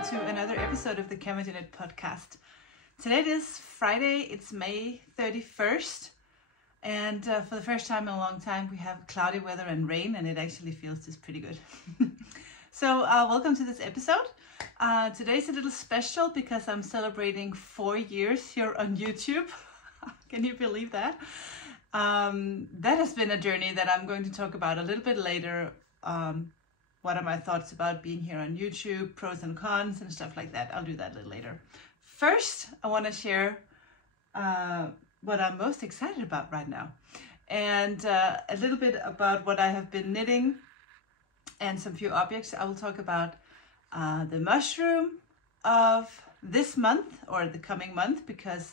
welcome to another episode of the Camera to Knit podcast. Today is Friday, it's May 31st, and for the first time in a long time we have cloudy weather and rain, and it actually feels just pretty good. So welcome to this episode. Today's a little special because I'm celebrating 4 years here on YouTube. Can you believe that? That has been a journey that I'm going to talk about a little bit later. What are my thoughts about being here on YouTube, pros and cons and stuff like that. I'll do that a little later. First, I want to share what I'm most excited about right now, and a little bit about what I have been knitting and some few objects. I will talk about the mushroom of this month or the coming month, because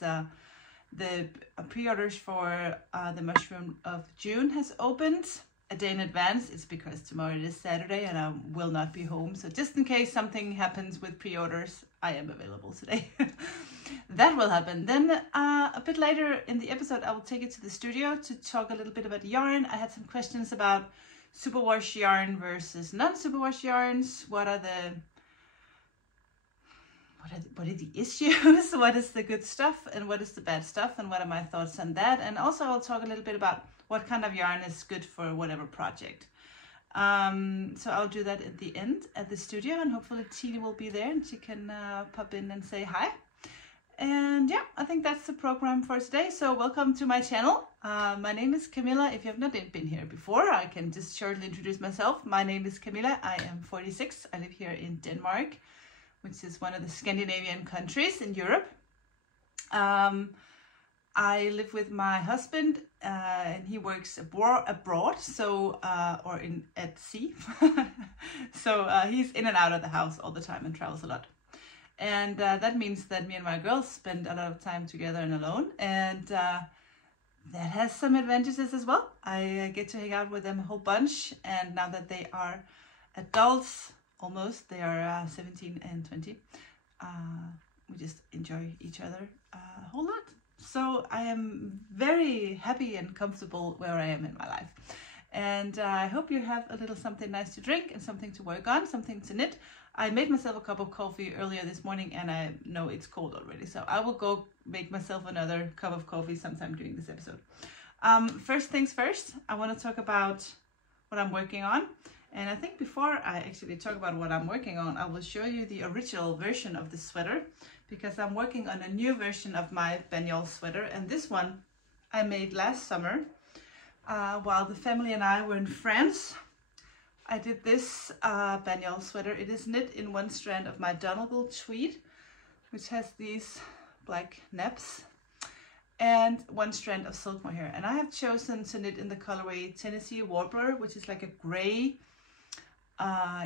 the pre-orders for the mushroom of June has opened a day in advance. It's because tomorrow it is Saturday and I will not be home. So just in case something happens with pre-orders, I am available today. That will happen. Then a bit later in the episode, I will take it to the studio to talk a little bit about yarn. I had some questions about superwash yarn versus non-superwash yarns. What are the issues? What is the good stuff and what is the bad stuff, and what are my thoughts on that? And also I'll talk a little bit about what kind of yarn is good for whatever project. So I'll do that at the end at the studio, and hopefully Tina will be there and she can pop in and say hi. And yeah, I think that's the program for today. So welcome to my channel. My name is Camilla. If you have not been here before, I can just shortly introduce myself. My name is Camilla. I am 46. I live here in Denmark, which is one of the Scandinavian countries in Europe. I live with my husband, and he works abroad, so at sea. So he's in and out of the house all the time and travels a lot. And that means that me and my girls spend a lot of time together and alone, and that has some advantages as well. I get to hang out with them a whole bunch, and now that they are adults, almost, they are 17 and 20, we just enjoy each other a whole lot. So I am very happy and comfortable where I am in my life. And I hope you have a little something nice to drink and something to work on, something to knit. I made myself a cup of coffee earlier this morning, and I know it's cold already. So I will go make myself another cup of coffee sometime during this episode. First things first, I want to talk about what I'm working on. And I think before I actually talk about what I'm working on, I will show you the original version of the sweater, because I'm working on a new version of my Banyol sweater. And this one I made last summer while the family and I were in France. I did this Banyol sweater. It is knit in one strand of my Donegal tweed, which has these black naps, and one strand of silk mohair. And I have chosen to knit in the colorway Tennessee Warbler, which is like a gray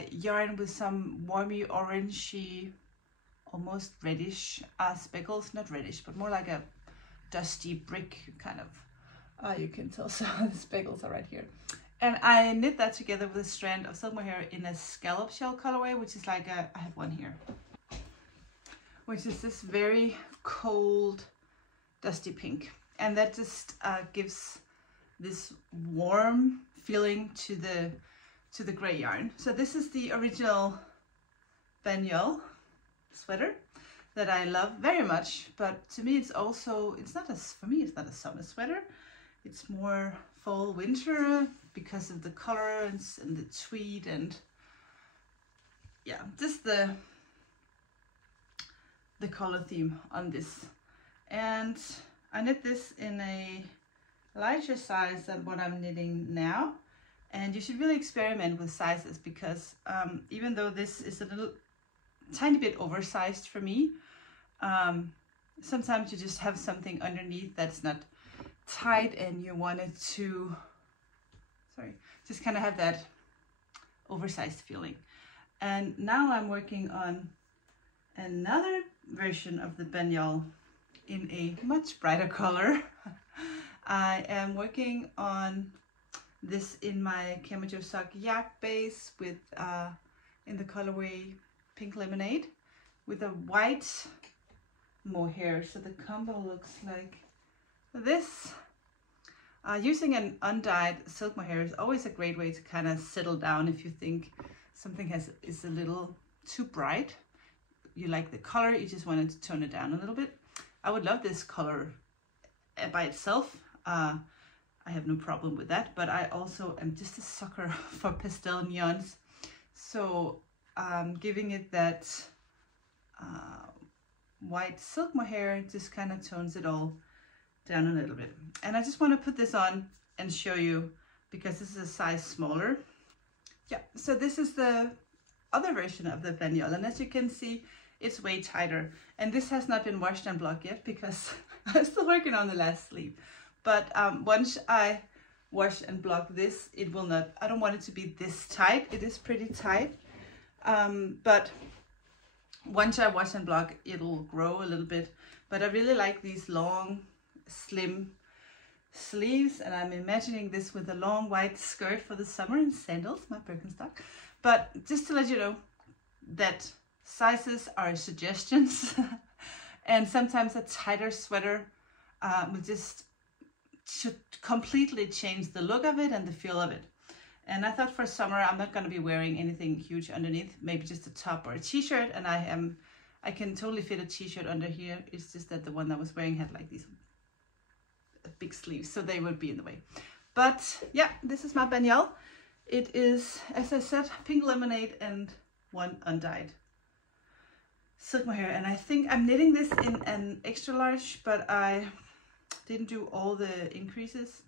yarn with some warmy orangey, almost reddish speckles. Not reddish, but more like a dusty brick kind of. You can tell some of the speckles are right here. And I knit that together with a strand of silk mohair in a scallop shell colorway, which is like I have one here, which is this very cold dusty pink, and that just gives this warm feeling to the gray yarn. So this is the original Banyol sweater that I love very much, but to me it's also, for me it's not a summer sweater, it's more fall winter because of the colors and the tweed, and yeah, just the color theme on this. And I knit this in a larger size than what I'm knitting now, and you should really experiment with sizes, because even though this is a tiny bit oversized for me, sometimes you just have something underneath that's not tight and you want it to just kind of have that oversized feeling. And now I'm working on another version of the Banyol in a much brighter color. I am working on this in my Camacho Sock Yak base with in the colorway Pink Lemonade with a white mohair. So the combo looks like this. Using an undyed silk mohair is always a great way to kind of settle down if you think something is a little too bright. you like the color, you just wanted to tone it down a little bit. I would love this color by itself. I have no problem with that, but I also am just a sucker for pastel neons. So giving it that white silk mohair just kind of tones it all down a little bit. And I just want to put this on and show you, because this is a size smaller. Yeah, so this is the other version of the bagnole, and as you can see, it's way tighter. And this has not been washed and blocked yet because I'm still working on the last sleeve. But once I wash and block this, it will not, I don't want it to be this tight. It is pretty tight. But once I wash and block, it'll grow a little bit. But I really like these long, slim sleeves, and I'm imagining this with a long white skirt for the summer and sandals, my Birkenstock. But just to let you know that sizes are suggestions, and sometimes a tighter sweater should completely change the look of it and the feel of it. And I thought for summer I'm not going to be wearing anything huge underneath, maybe just a top or a t-shirt, and I can totally fit a t-shirt under here. It's just that the one I was wearing had like these big sleeves, so they would be in the way. But yeah, this is my bagnole. It is, as I said, pink lemonade and one undyed silk mohair, and I think I'm knitting this in an extra large, but I didn't do all the decreases.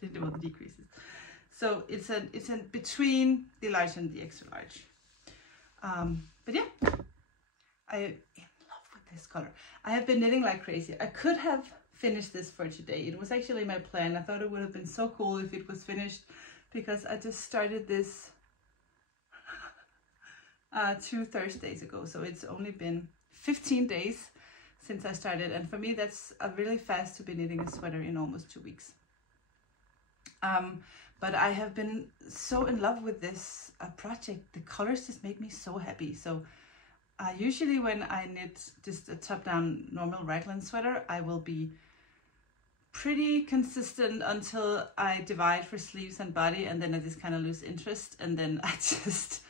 Didn't do all the decreases. So it's in between the large and the extra large. But yeah, I am in love with this color. I have been knitting like crazy. I could have finished this for today. It was actually my plan. I thought it would have been so cool if it was finished, because I just started this 2 Thursdays ago. So it's only been 15 days since I started. And for me, that's really fast to be knitting a sweater in almost 2 weeks. But I have been so in love with this project. The colors just make me so happy. So usually when I knit just a top-down normal raglan sweater, I will be pretty consistent until I divide for sleeves and body, and then I just kind of lose interest, and then I just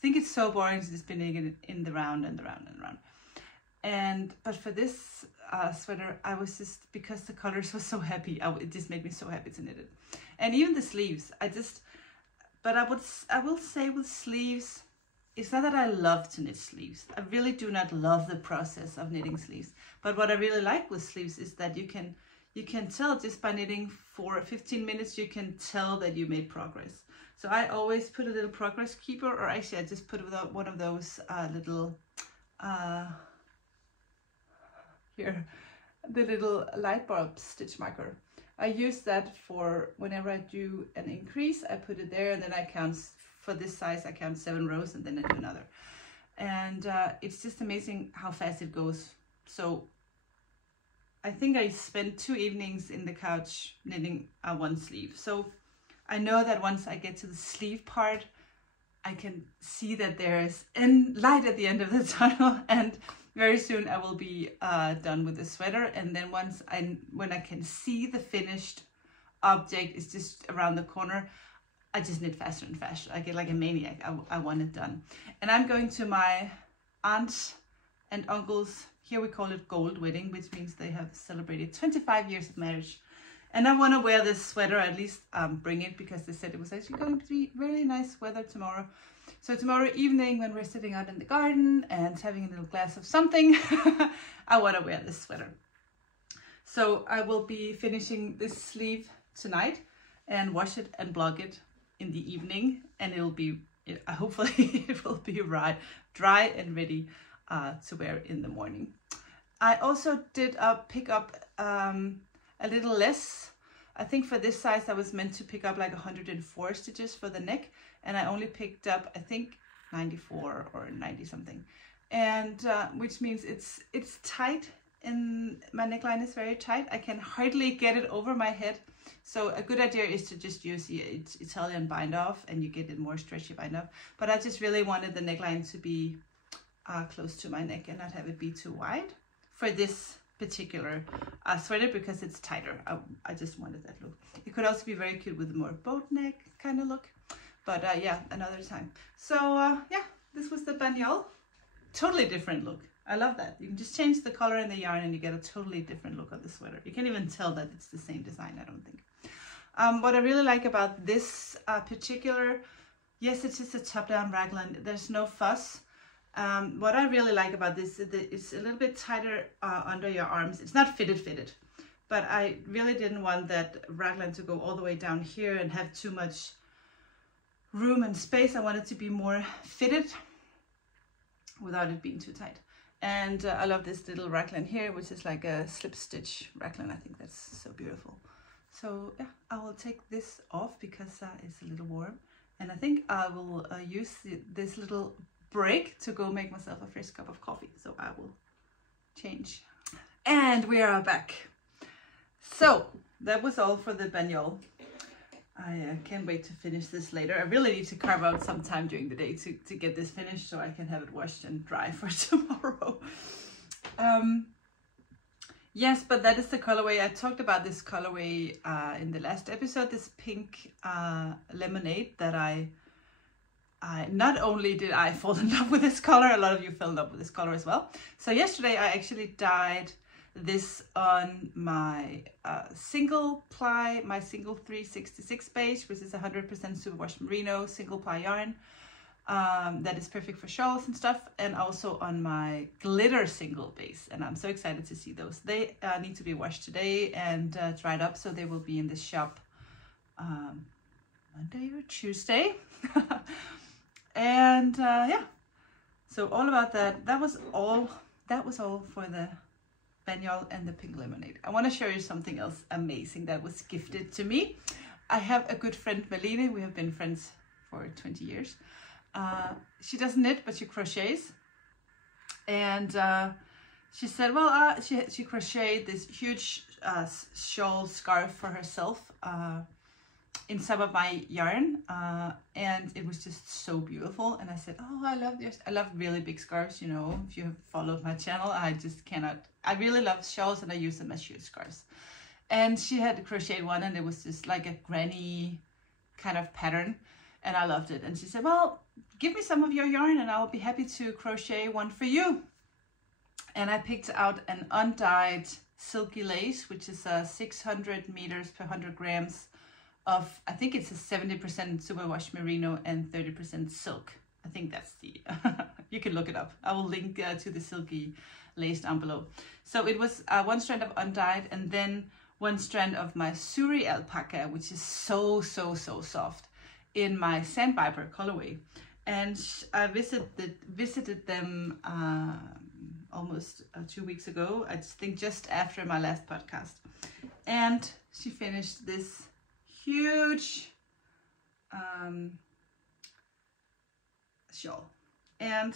think it's so boring to just be knitting it in the round and the round and round. But for this sweater, I was just, because the colors were so happy, it just made me so happy to knit it. And even the sleeves, but I will say with sleeves, it's not that I love to knit sleeves. I really do not love the process of knitting sleeves. But what I really like with sleeves is that you can tell just by knitting for 15 minutes, you can tell that you made progress. So I always put a little progress keeper, or actually I just put one of those little, here, the little light bulb stitch marker. I use that for whenever I do an increase, I put it there, and then I count, for this size, I count 7 rows, and then I do another. And it's just amazing how fast it goes. So I think I spent 2 evenings in the couch knitting one sleeve. So I know that once I get to the sleeve part, I can see that there is light at the end of the tunnel, and very soon I will be done with the sweater. And then when I can see the finished object is just around the corner, I just knit faster and faster. I get like a maniac. I want it done. And I'm going to my aunt's and uncle's, here we call it gold wedding, which means they have celebrated 25 years of marriage. And I want to wear this sweater, at least bring it, because they said it was actually going to be really nice weather tomorrow. So tomorrow evening, when we're sitting out in the garden and having a little glass of something, I want to wear this sweater. So I will be finishing this sleeve tonight and wash it and block it in the evening, and it'll be, hopefully it will be dry and ready to wear in the morning. I also did pick up a little less. I think for this size I was meant to pick up like 104 stitches for the neck, and I only picked up, I think, 94 or 90 something, and which means it's tight, and my neckline is very tight. I can hardly get it over my head. So a good idea is to just use the Italian bind off, and you get it more stretchy bind off. But I just really wanted the neckline to be close to my neck and not have it be too wide for this particular sweater, because it's tighter. I just wanted that look. It could also be very cute with a more boat neck kind of look, but yeah, another time. So yeah, this was the banyol. Totally different look. I love that. You can just change the color in the yarn and you get a totally different look on the sweater. You can't even tell that it's the same design, I don't think. What I really like about this particular, yes, it is a top-down raglan. There's no fuss. What I really like about this is that it's a little bit tighter under your arms. It's not fitted, but I really didn't want that raglan to go all the way down here and have too much room and space. I want it to be more fitted without it being too tight. And I love this little raglan here, which is like a slip stitch raglan. I think that's so beautiful. So yeah, I will take this off because it's a little warm. And I think I will use this little break to go make myself a fresh cup of coffee. So I will change. And we are back. So that was all for the banyol. I can't wait to finish this later. I really need to carve out some time during the day to get this finished so I can have it washed and dry for tomorrow. Yes, but that is the colorway. I talked about this colorway in the last episode, this pink lemonade that I not only did I fall in love with this color, a lot of you fell in love with this color as well. So yesterday I actually dyed this on my single 366 beige, which is 100% superwash merino single ply yarn. That is perfect for shawls and stuff, and also on my glitter single base, and I'm so excited to see those. They need to be washed today and dried up, so they will be in the shop Monday or Tuesday. And yeah, so all about that. That was all for the banyol and the pink lemonade. I want to show you something else amazing that was gifted to me. I have a good friend, Malene. We have been friends for 20 years. She doesn't knit, but she crochets. And she said, well, she crocheted this huge shawl scarf for herself in some of my yarn. And it was just so beautiful. And I said, oh, I love this. I love really big scarves. You know, if you have followed my channel, I just cannot. I really love shawls and I use them as huge scarves. And she had crocheted one and it was just like a granny kind of pattern. And I loved it. And she said, well, give me some of your yarn and I'll be happy to crochet one for you. And I picked out an undyed silky lace, which is 600 meters per 100 grams of, I think it's a 70% superwash merino and 30% silk. I think that's the, you can look it up. I will link to the silky lace down below. So it was one strand of undyed and then one strand of my Suri alpaca, which is so soft, in my Sandpiper colorway. And I visited them almost 2 weeks ago, I think just after my last podcast. And she finished this huge shawl. And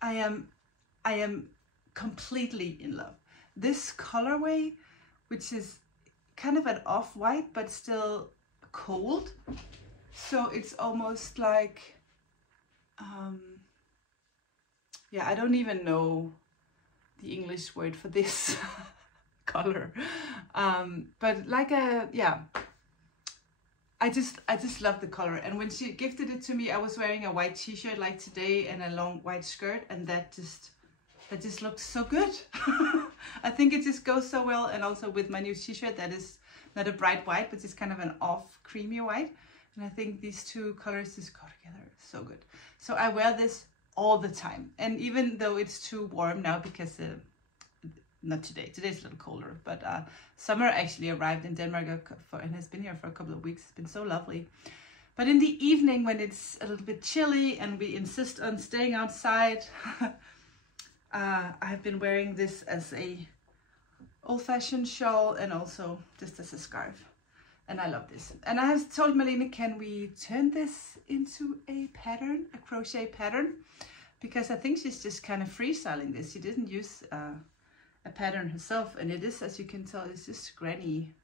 I am completely in love. This colorway, which is kind of an off-white but still cold, so it's almost like yeah, I don't even know the English word for this color, but like a, yeah, I just love the color. And when she gifted it to me, I was wearing a white t-shirt like today and a long white skirt, and that just looks so good. I think it just goes so well. And also with my new t-shirt that is not a bright white, but it's kind of an off creamy white. And I think these two colors just go together so good. So I wear this all the time. And even though it's too warm now, because not today, today's a little colder, but summer actually arrived in Denmark and has been here for a couple of weeks. It's been so lovely. But in the evening when it's a little bit chilly and we insist on staying outside, I've been wearing this as a old-fashioned shawl and also just as a scarf. And I love this. And I have told Malene, can we turn this into a pattern, a crochet pattern? Because I think she's just kind of freestyling this. She didn't use a pattern herself, and it is, as you can tell, it's just granny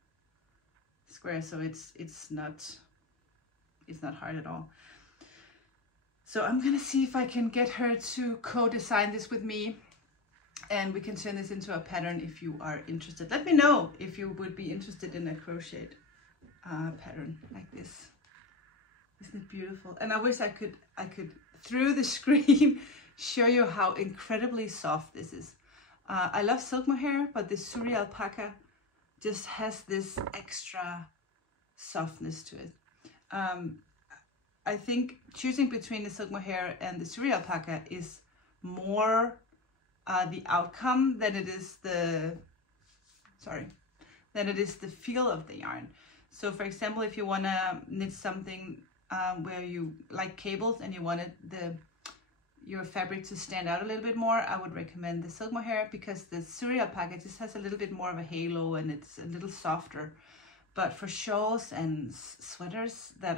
square, so it's not hard at all. So I'm gonna see if I can get her to co-design this with me, and we can turn this into a pattern if you are interested. Let me know if you would be interested in a crocheted pattern like this. Isn't it beautiful? And I wish I could through the screen show you how incredibly soft this is. I love silk mohair, but the Suri alpaca just has this extra softness to it. I think choosing between the silk mohair and the Suri alpaca is more the outcome than it is the feel of the yarn. So for example, if you want to knit something where you like cables and you wanted your fabric to stand out a little bit more, I would recommend the silk mohair, because the Suri alpaca just has a little bit more of a halo and it's a little softer. But for shawls and sweaters that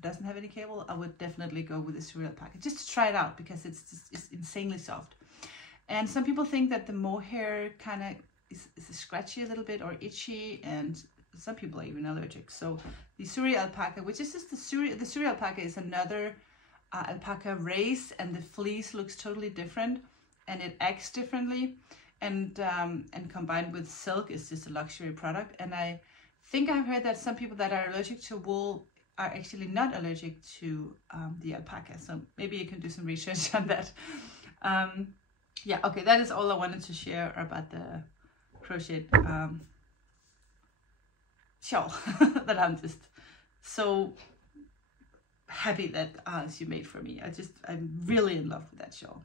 doesn't have any cable, I would definitely go with the Suri alpaca, just to try it out, because it's insanely soft. And some people think that the mohair kind of is scratchy a little bit or itchy, and some people are even allergic. So the Suri alpaca, which is just the Suri alpaca is another alpaca race, and the fleece looks totally different and it acts differently, and combined with silk is just a luxury product. And I think I've heard that some people that are allergic to wool are actually not allergic to the alpaca, so maybe you can do some research on that. Yeah, okay, that is all I wanted to share about the crochet shawl that I'm just so happy that she made for me. I'm really in love with that shawl.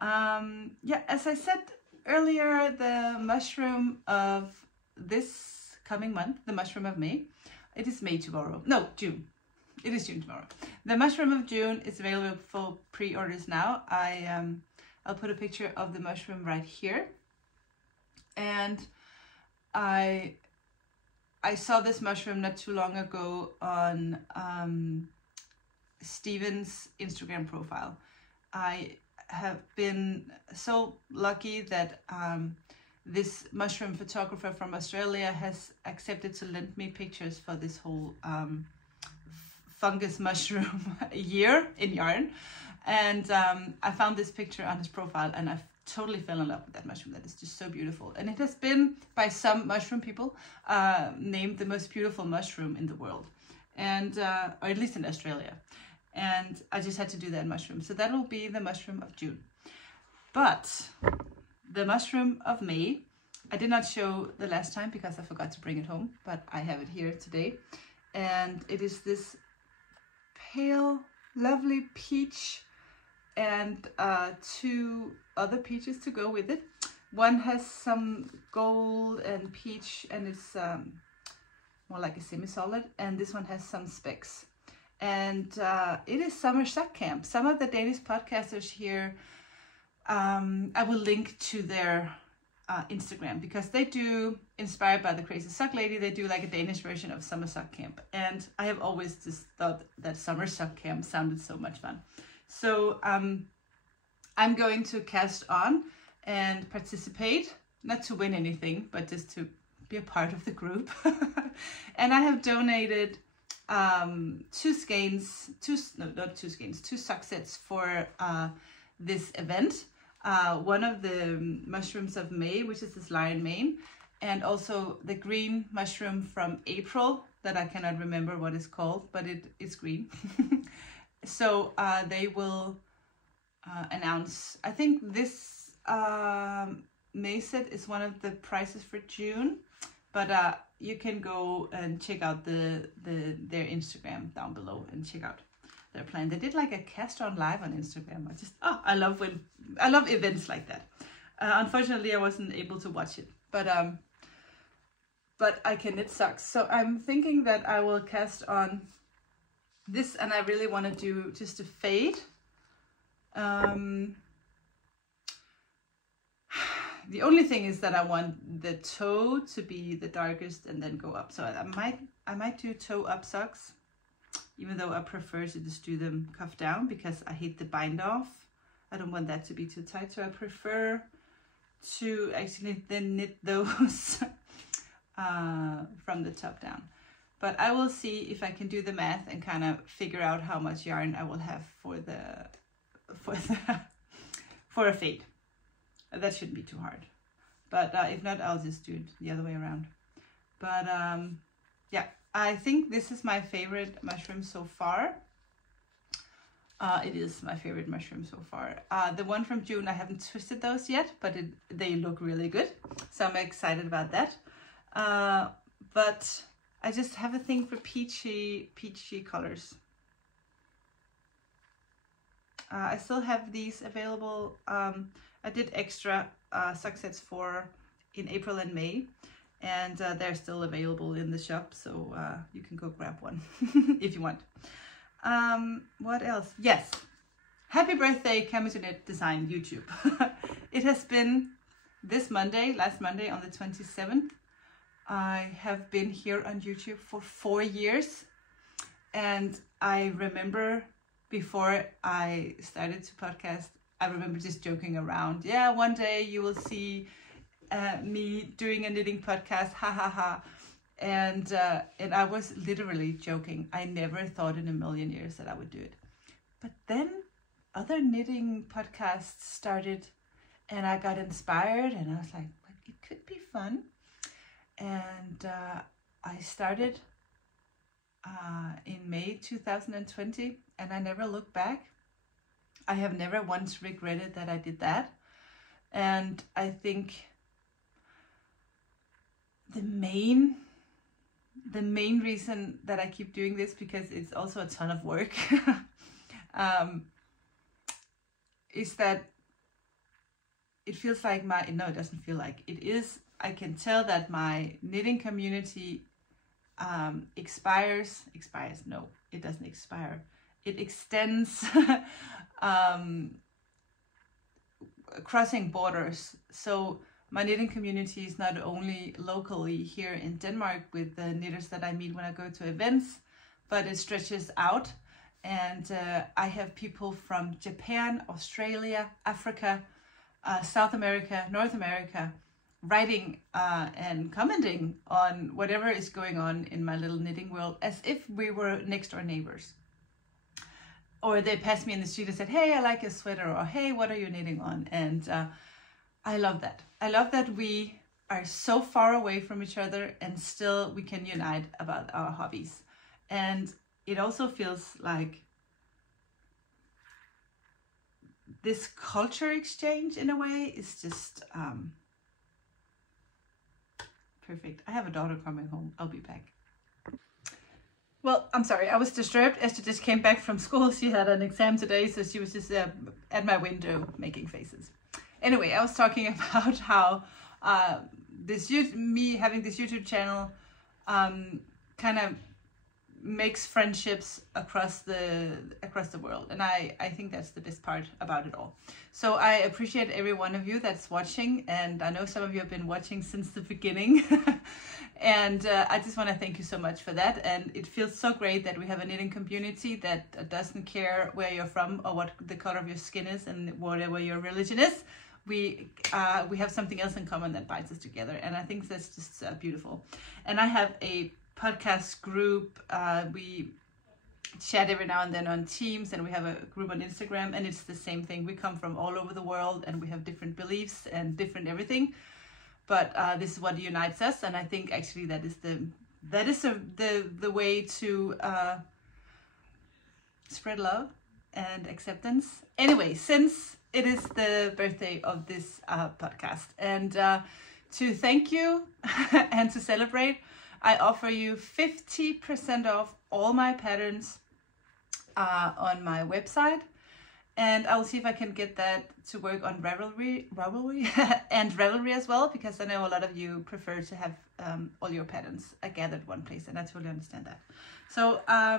Yeah, as I said earlier, the mushroom of this coming month, the mushroom of May, it is May tomorrow. No, June. It is June tomorrow. The mushroom of June is available for pre-orders now. I'll put a picture of the mushroom right here. And I saw this mushroom not too long ago on Steven's Instagram profile. I have been so lucky that this mushroom photographer from Australia has accepted to lend me pictures for this whole fungus mushroom year in yarn. And I found this picture on his profile, and I totally fell in love with that mushroom. That is just so beautiful. And it has been, by some mushroom people, named the most beautiful mushroom in the world, and or at least in Australia. And I just had to do that mushroom. So that will be the mushroom of June. But the mushroom of May, I did not show the last time because I forgot to bring it home, but I have it here today. And it is this pale, lovely peach, and two other peaches to go with it. One has some gold and peach, and it's more like a semi-solid, and this one has some specks. And it is summer sock camp. Some of the Danish podcasters here, I will link to their Instagram, because they do, inspired by the Crazy Sock Lady, they do like a Danish version of summer sock camp. And I have always just thought that summer sock camp sounded so much fun. So I'm going to cast on and participate, not to win anything, but just to be a part of the group. And I have donated two sock sets for this event. One of the mushrooms of May, which is this lion mane, and also the green mushroom from April that I cannot remember what it's called, but it's green. So they will announce, I think this May set is one of the prizes for June, but you can go and check out their Instagram down below and check out their plan. They did like a cast on live on Instagram. I love events like that. Unfortunately, I wasn't able to watch it, but I can knit socks. So I'm thinking that I will cast on this, and I really want to do just a fade. The only thing is that I want the toe to be the darkest and then go up. So I might do toe up socks, even though I prefer to just do them cuff down, because I hate the bind off. I don't want that to be too tight, so I prefer to actually then knit those from the top down. But I will see if I can do the math and kind of figure out how much yarn I will have for a fade. That shouldn't be too hard. But if not, I'll just do it the other way around. But yeah, I think this is my favorite mushroom so far. It is my favorite mushroom so far. The one from June, I haven't twisted those yet, but they look really good. So I'm excited about that. But I just have a thing for peachy colors. I still have these available. I did extra sock sets in April and May, and they're still available in the shop, so you can go grab one if you want. What else? Yes, happy birthday Kami to Knit Design YouTube. It has been this Monday, last Monday on the 27th. I have been here on YouTube for 4 years, and I remember before I started to podcast, I remember just joking around. Yeah, one day you will see me doing a knitting podcast, ha ha ha. And I was literally joking. I never thought in a million years that I would do it. But then other knitting podcasts started, and I got inspired, and I was like, it could be fun. And I started in May 2020, and I never looked back. I have never once regretted that I did that. And I think the main reason that I keep doing this, because it's also a ton of work, is that it feels like it doesn't feel like, it is, I can tell that my knitting community expires, no, it doesn't expire. It extends crossing borders. So my knitting community is not only locally here in Denmark with the knitters that I meet when I go to events, but it stretches out. And I have people from Japan, Australia, Africa, South America, North America, writing and commenting on whatever is going on in my little knitting world, as if we were next door neighbors. Or they passed me in the street and said, hey, I like your sweater, or hey, what are you knitting on? And I love that. I love that we are so far away from each other and still we can unite about our hobbies. And it also feels like this culture exchange in a way is just perfect. I have a daughter coming home. I'll be back. Well, I'm sorry, I was disturbed. Esther just came back from school. She had an exam today, so she was just at my window making faces. Anyway, I was talking about how me having this YouTube channel kind of makes friendships across the world, and I think that's the best part about it all. So I appreciate every one of you that's watching, and I know some of you have been watching since the beginning. And I just want to thank you so much for that. And it feels so great that we have a knitting community that doesn't care where you're from or what the color of your skin is and whatever your religion is. We have something else in common that binds us together, and I think that's just beautiful. And I have a podcast group. We chat every now and then on Teams, and we have a group on Instagram, and it's the same thing. We come from all over the world, and we have different beliefs and different everything. But this is what unites us, and I think actually that is the way to spread love and acceptance. Anyway, since it is the birthday of this podcast, and to thank you and to celebrate, I offer you 50% off all my patterns on my website. And I'll see if I can get that to work on Ravelry and Ravelry as well, because I know a lot of you prefer to have all your patterns gathered one place, and I totally understand that. So I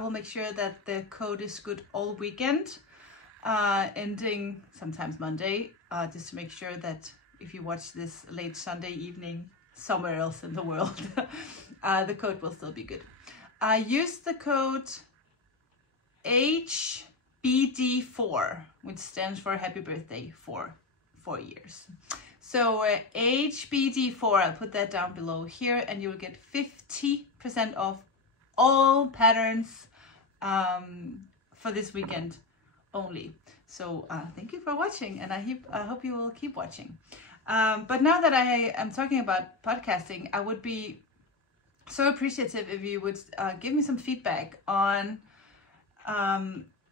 will make sure that the code is good all weekend, ending sometimes Monday, just to make sure that if you watch this late Sunday evening somewhere else in the world, the code will still be good. Use the code HBD4, which stands for Happy Birthday for 4 years. So HBD4, I'll put that down below here, and you will get 50% off all patterns for this weekend only. So thank you for watching, and I hope you will keep watching. But now that I am talking about podcasting, I would be so appreciative if you would give me some feedback on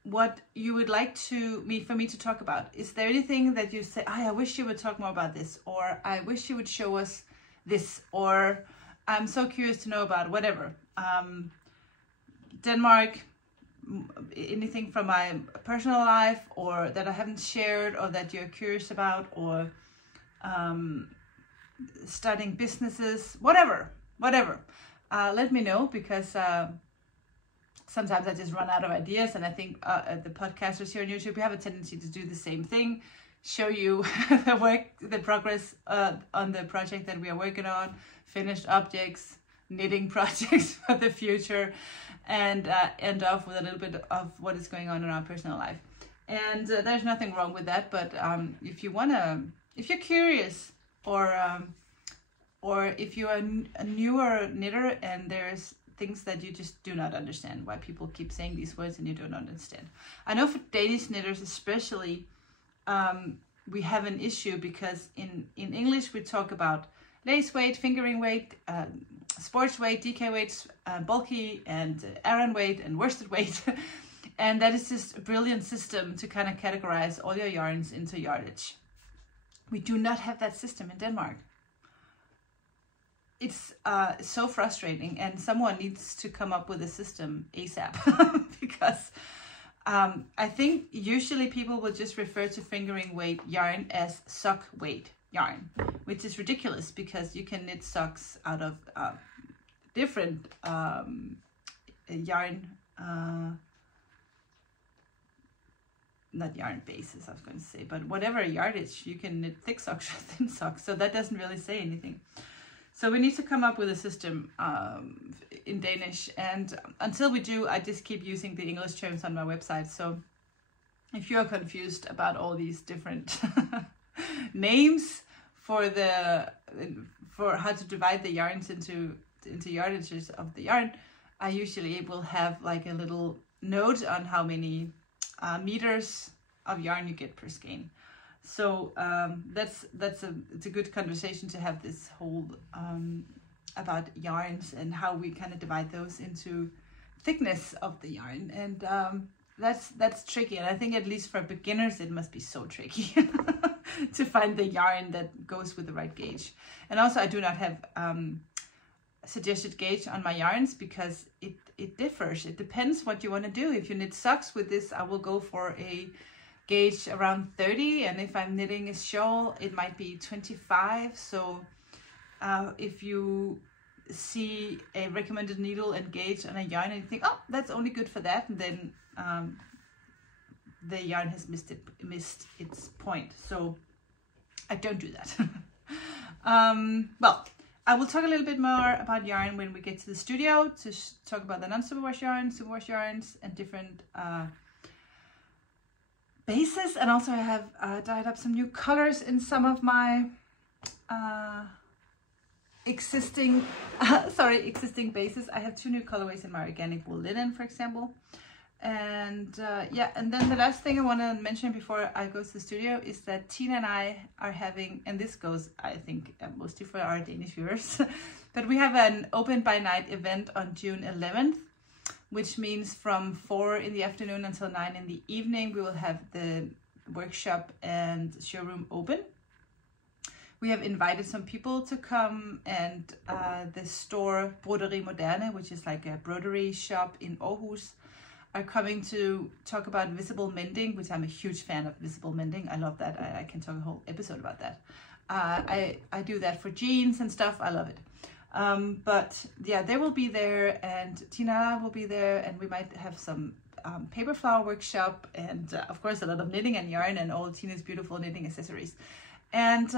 what you would like for me to talk about. Is there anything that you say, I wish you would talk more about this, or I wish you would show us this, or I'm so curious to know about whatever. Denmark, anything from my personal life, or that I haven't shared, or that you're curious about, or starting businesses, whatever. Let me know, because sometimes I just run out of ideas, and I think the podcasters here on YouTube, we have a tendency to do the same thing, show you the progress on the project that we are working on, finished objects, knitting projects for the future, and end off with a little bit of what is going on in our personal life. And there's nothing wrong with that, but if you're curious, or if you're a newer knitter and there's things that you just do not understand, why people keep saying these words and you don't understand. I know for Danish knitters especially, we have an issue, because in English we talk about lace weight, fingering weight, sports weight, DK weights, bulky, and Aran weight, and worsted weight. And that is just a brilliant system to kind of categorize all your yarns into yardage. We do not have that system in Denmark. It's so frustrating, and someone needs to come up with a system ASAP, because I think usually people will just refer to fingering weight yarn as sock weight yarn, which is ridiculous, because you can knit socks out of different yarn, not yarn bases, I was going to say, but whatever yardage, you can knit thick socks or thin socks, so that doesn't really say anything. So we need to come up with a system in Danish, and until we do, I just keep using the English terms on my website. So if you're confused about all these different names for how to divide the yarns into yardages of the yarn, I usually will have like a little note on how many meters of yarn you get per skein. So it's a good conversation to have, this whole about yarns and how we kind of divide those into thickness of the yarn, and that's tricky. And I think at least for beginners it must be so tricky to find the yarn that goes with the right gauge. And also I do not have suggested gauge on my yarns, because it differs. It depends what you want to do. If you knit socks with this, I will go for a gauge around 30, and if I'm knitting a shawl, it might be 25. So if you see a recommended needle and gauge on a yarn and you think, oh, that's only good for that, and then the yarn has missed its point. So I don't do that. Well, I will talk a little bit more about yarn when we get to the studio to talk about the non-superwash yarns, superwash yarns, and different bases. And also I have dyed up some new colors in some of my existing bases. I have 2 new colorways in my organic wool linen, for example. And yeah, and then the last thing I want to mention before I go to the studio is that Tina and I are having, and this goes, I think, mostly for our Danish viewers, but we have an open by night event on June 11th, which means from 4 in the afternoon until 9 in the evening, we will have the workshop and showroom open. We have invited some people to come, and the store Broderie Moderne, which is like a broderie shop in Aarhus, are coming to talk about visible mending, which I'm a huge fan of visible mending. I love that. I can talk a whole episode about that. I do that for jeans and stuff. I love it. But yeah, they will be there, and Tina will be there, and we might have some paper flower workshop, and of course a lot of knitting and yarn and all Tina's beautiful knitting accessories. And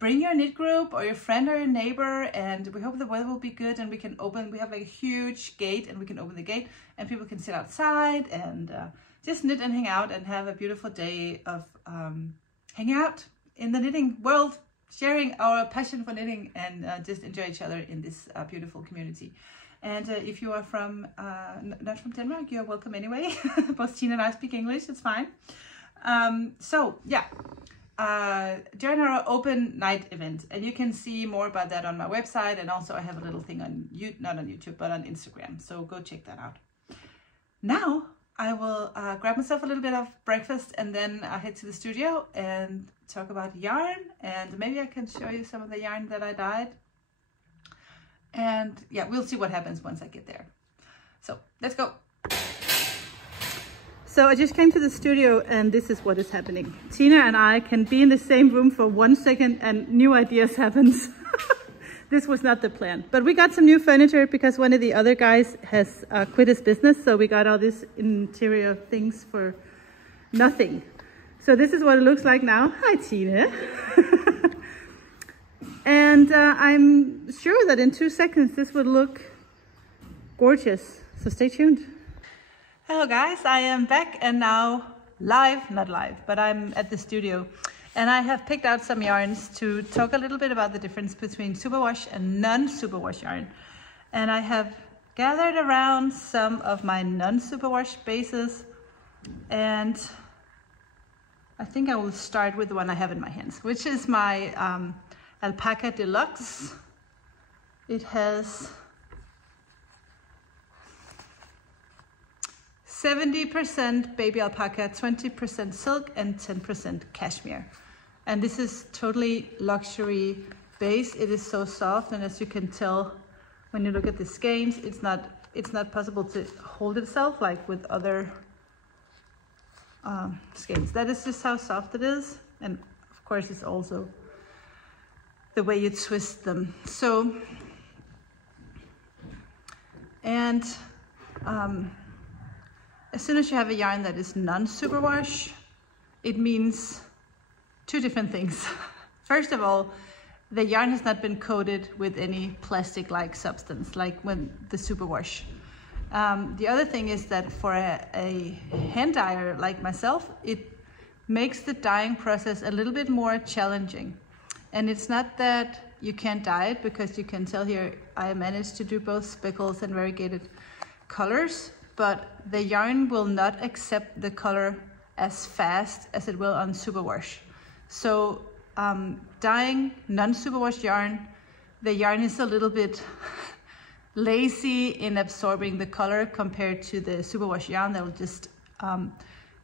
bring your knit group or your friend or your neighbor, and we hope the weather will be good and we can open. We have like a huge gate, and we can open the gate and people can sit outside and just knit and hang out and have a beautiful day of hanging out in the knitting world, sharing our passion for knitting, and just enjoy each other in this beautiful community. And if you are from not from Denmark, you're welcome anyway. Both Tina and I speak English, it's fine. So yeah, join our open night event, and you can see more about that on my website, and also I have a little thing on not on YouTube but on Instagram, so go check that out. Now I will grab myself a little bit of breakfast and then head to the studio and talk about yarn, and maybe I can show you some of the yarn that I dyed, and yeah, we'll see what happens once I get there. So let's go. So I just came to the studio and this is what is happening. Tina and I can be in the same room for 1 second and new ideas happens. This was not the plan, but we got some new furniture because one of the other guys has quit his business. So we got all this interior things for nothing. So this is what it looks like now. Hi, Tina. And I'm sure that in 2 seconds this would look gorgeous. So stay tuned. Hello guys, I am back and now not live, but I'm at the studio. And I have picked out some yarns to talk a little bit about the difference between superwash and non-superwash yarn. And I have gathered around some of my non-superwash bases, and I think I will start with the one I have in my hands, which is my Alpaca Deluxe. It has 70% baby alpaca, 20% silk, and 10% cashmere. And this is totally luxury base. It is so soft, and as you can tell when you look at the skeins, it's not possible to hold itself like with other skeins. That is just how soft it is, and of course it's also the way you twist them. So, and as soon as you have a yarn that is non-superwash, it means two different things. First of all, the yarn has not been coated with any plastic-like substance, like when the superwash. The other thing is that for a hand dyer like myself, it makes the dyeing process a little bit more challenging. And it's not that you can't dye it, because you can tell here I managed to do both speckles and variegated colors, but the yarn will not accept the color as fast as it will on superwash. So dyeing non-superwash yarn, the yarn is a little bit lazy in absorbing the color compared to the superwash yarn that will just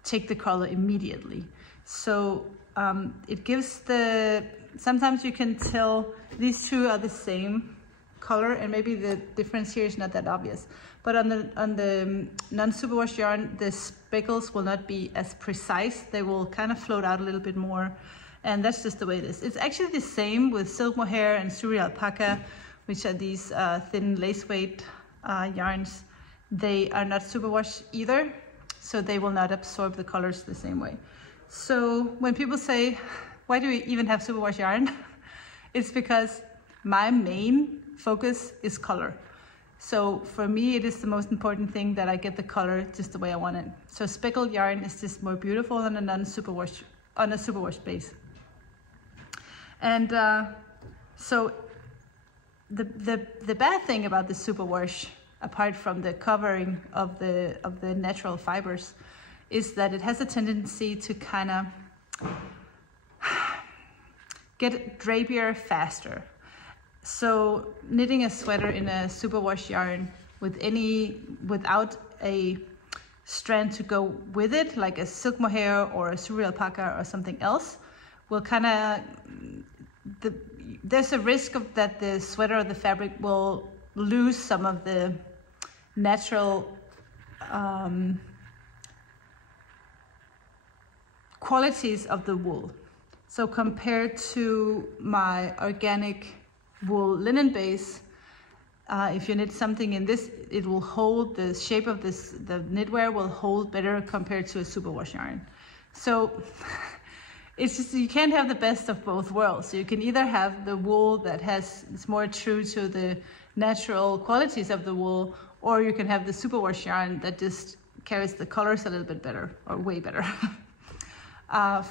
take the color immediately. So it gives sometimes you can tell these two are the same color, and maybe the difference here is not that obvious. But on the non-superwash yarn, the speckles will not be as precise. They will kind of float out a little bit more, and that's just the way it is. It's actually the same with silk mohair and suri alpaca, which are these thin lace weight yarns. They are not superwash either, so they will not absorb the colors the same way. So when people say, why do we even have superwash yarn? It's because my main focus is color. So for me, it is the most important thing that I get the color just the way I want it. So speckled yarn is just more beautiful than a non-superwash, on a superwash base. And so the bad thing about the superwash, apart from the covering of the natural fibers, is that it has a tendency to kind of get drapier faster. So knitting a sweater in a superwash yarn without a strand to go with it, like a silk mohair or a suri alpaca or something else, will kind of, there's a risk of that the sweater or the fabric will lose some of the natural qualities of the wool. So compared to my organic wool linen base, if you knit something in this, it will hold the shape of this, the knitwear will hold better compared to a superwash yarn. So it's just, you can't have the best of both worlds. So you can either have the wool that it's more true to the natural qualities of the wool, or you can have the superwash yarn that just carries the colors a little bit better, or way better.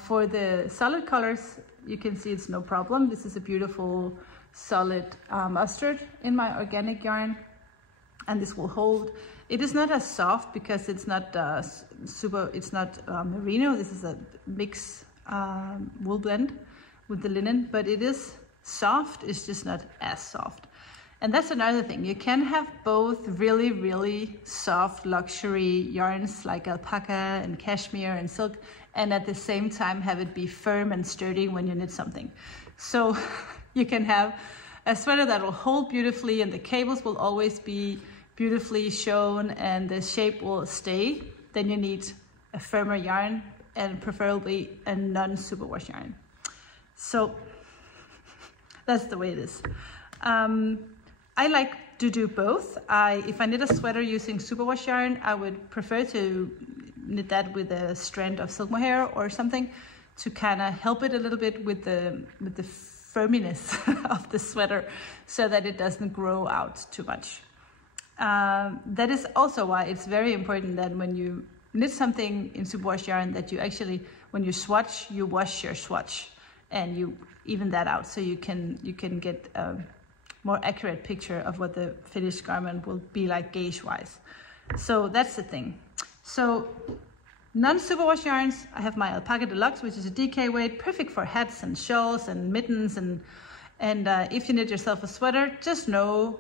For the solid colors, you can see it's no problem. This is a beautiful solid mustard in my organic yarn, and this will hold. It is not as soft because it's not merino. This is a mix wool blend with the linen, but it is soft, it's just not as soft. And that's another thing, you can have both really, really soft luxury yarns like alpaca and cashmere and silk, and at the same time have it be firm and sturdy when you knit something. So you can have a sweater that will hold beautifully and the cables will always be beautifully shown and the shape will stay. Then you need a firmer yarn and preferably a non-superwash yarn. So that's the way it is. I like to do both. If I knit a sweater using superwash yarn, I would prefer to knit that with a strand of silk mohair or something to kind of help it a little bit with the firminess of the sweater so that it doesn't grow out too much. That is also why it's very important that when you knit something in superwash yarn that you actually, when you swatch, you wash your swatch and you even that out so you can get more accurate picture of what the finished garment will be like gauge wise. So that's the thing. So non-superwash yarns, I have my Alpaca Deluxe, which is a DK weight, perfect for hats and shawls and mittens, and if you knit yourself a sweater, just know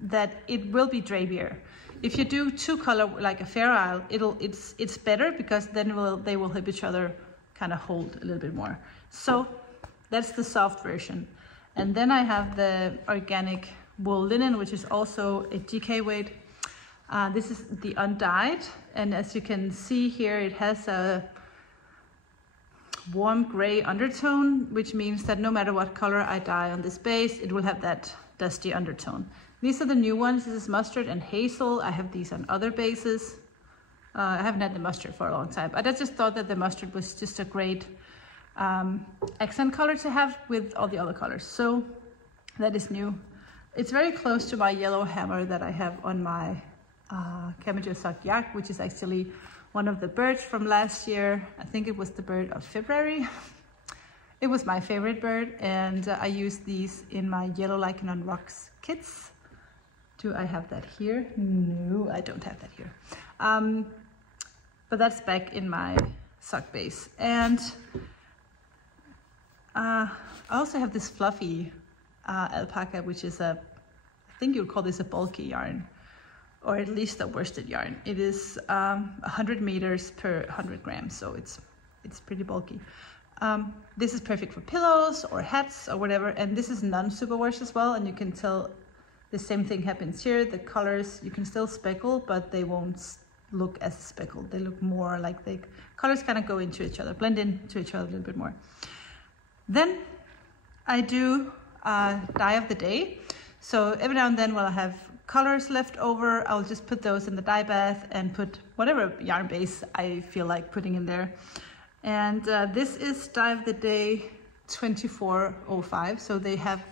that it will be drapier. If you do two color like a Fair Isle, it's better because then they will help each other kind of hold a little bit more. So that's the soft version. And then I have the organic wool linen, which is also a DK weight. This is the undyed, and as you can see here, it has a warm gray undertone, which means that no matter what color I dye on this base, it will have that dusty undertone. These are the new ones. This is mustard and hazel. I have these on other bases. I haven't had the mustard for a long time, but I just thought that the mustard was just a great accent color to have with all the other colors. So that is new. It's very close to my yellow hammer that I have on my Camellia Sock Yak, which is actually one of the birds from last year. I think it was the bird of February. It was my favorite bird, and I used these in my Yellow Lichen on Rocks kits. Do I have that here? No, I don't have that here. But that's back in my sock base. And I also have this fluffy alpaca, which is I think you would call this a bulky yarn, or at least a worsted yarn. It is 100 meters per 100 grams, so it's pretty bulky. This is perfect for pillows or hats or whatever, and this is non-superwash as well, and you can tell the same thing happens here. The colors, you can still speckle, but they won't look as speckled. They look more like the colors kind of go into each other, blend into each other a little bit more. Then I do dye of the day. So every now and then when I have colors left over, I'll just put those in the dye bath and put whatever yarn base I feel like putting in there. And this is dye of the day 2405. So they have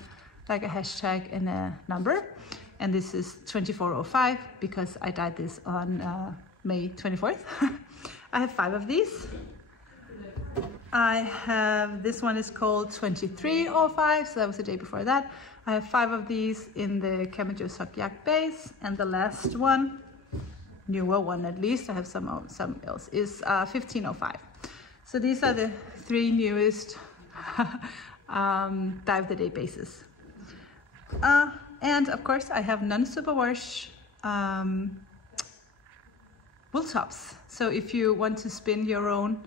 like a hashtag and a number. And this is 2405 because I dyed this on May 24th. I have 5 of these. I have, this one is called 2305, so that was the day before that. I have 5 of these in the Camellia Sock Yak base, and the last one, newer one at least, I have some else, is 1505. So these are the 3 newest dye of the day bases. And of course I have non-superwash wool tops. So if you want to spin your own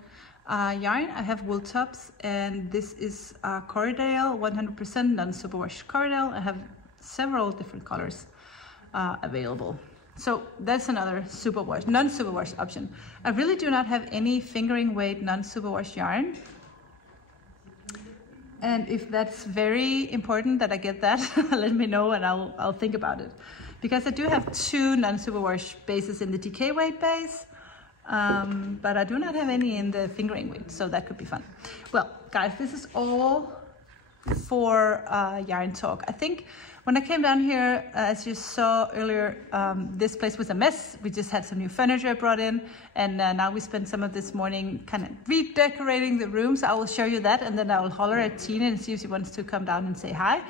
yarn, I have wool tops, and this is Corriedale, 100% non-superwash Corriedale. I have several different colors available. So that's another superwash, non-superwash option. I really do not have any fingering weight non-superwash yarn. And if that's very important that I get that, let me know and I'll think about it. Because I do have 2 non-superwash bases in the DK weight base, but I do not have any in the fingering weight, so that could be fun. Well, guys, this is all for yarn talk. I think when I came down here, as you saw earlier, this place was a mess. We just had some new furniture brought in, and now we spent some of this morning kind of redecorating the rooms. I will show you that, and then I will holler at Tina and see if she wants to come down and say hi.